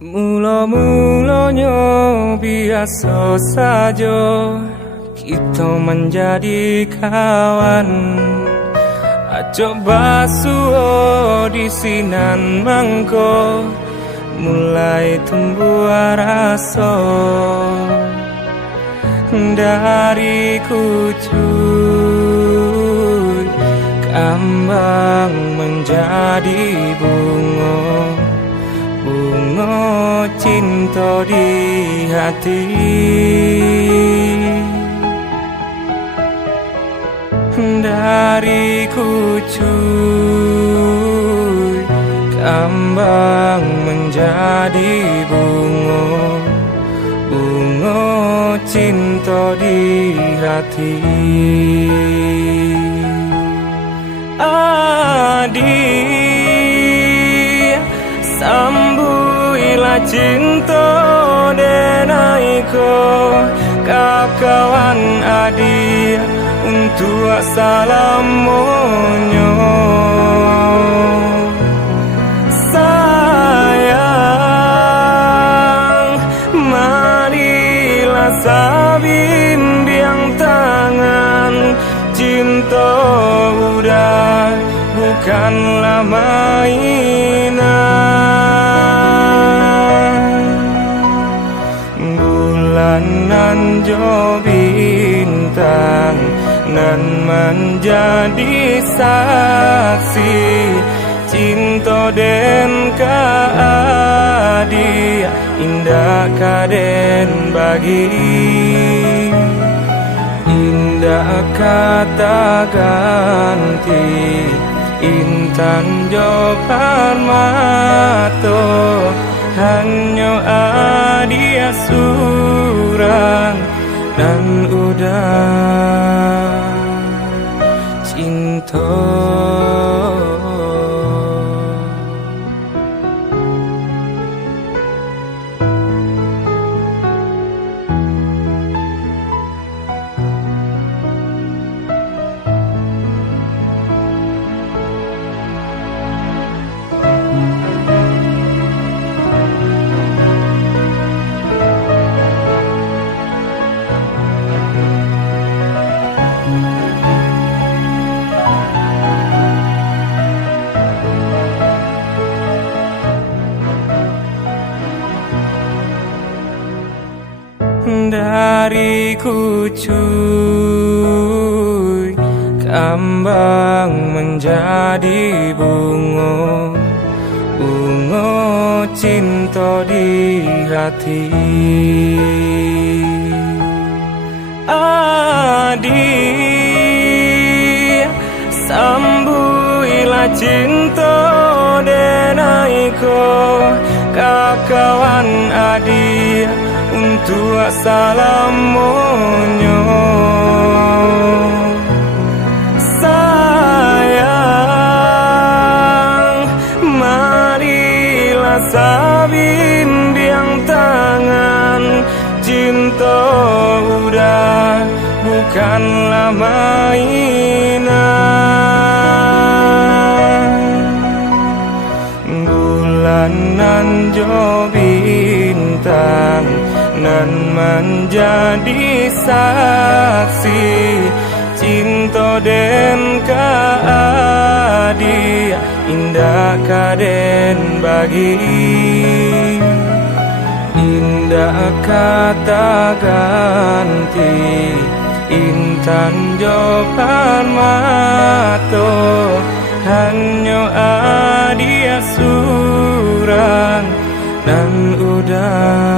Mula-mulanya biasa saja kita menjadi kawan. Aja basuh di sinan mangko mulai tumbuh rasa dari kucuy kambang menjadi bunga cinta di hati. Dari kucuy kambang menjadi bunga cinta di hati. Adik sambuilah cinta denaiko kakawan adik untuk salamonyo. Sayang marilah sabimbiang tangan. Cinta udah bukanlah mainan. Bulanan jo bintang nan menjadi saksi cinta den kaadi indah kaden bagi indah kata ganti intan jopan mato hanya adia surang dan udah cinta. Dari kucuy kambang menjadi bunga cinta di hati. Adik sambuilah cinta denaiko kakawan adik untuk salamonyo. Sayang marilah sabimbiang tangan. Cinta udah bukanlah mainan. Bulanan jo bintang nan menjadi saksi cinta den kaadi indah kaden bagi indah kata ganti intan jopan mato hanya adia surang dan udah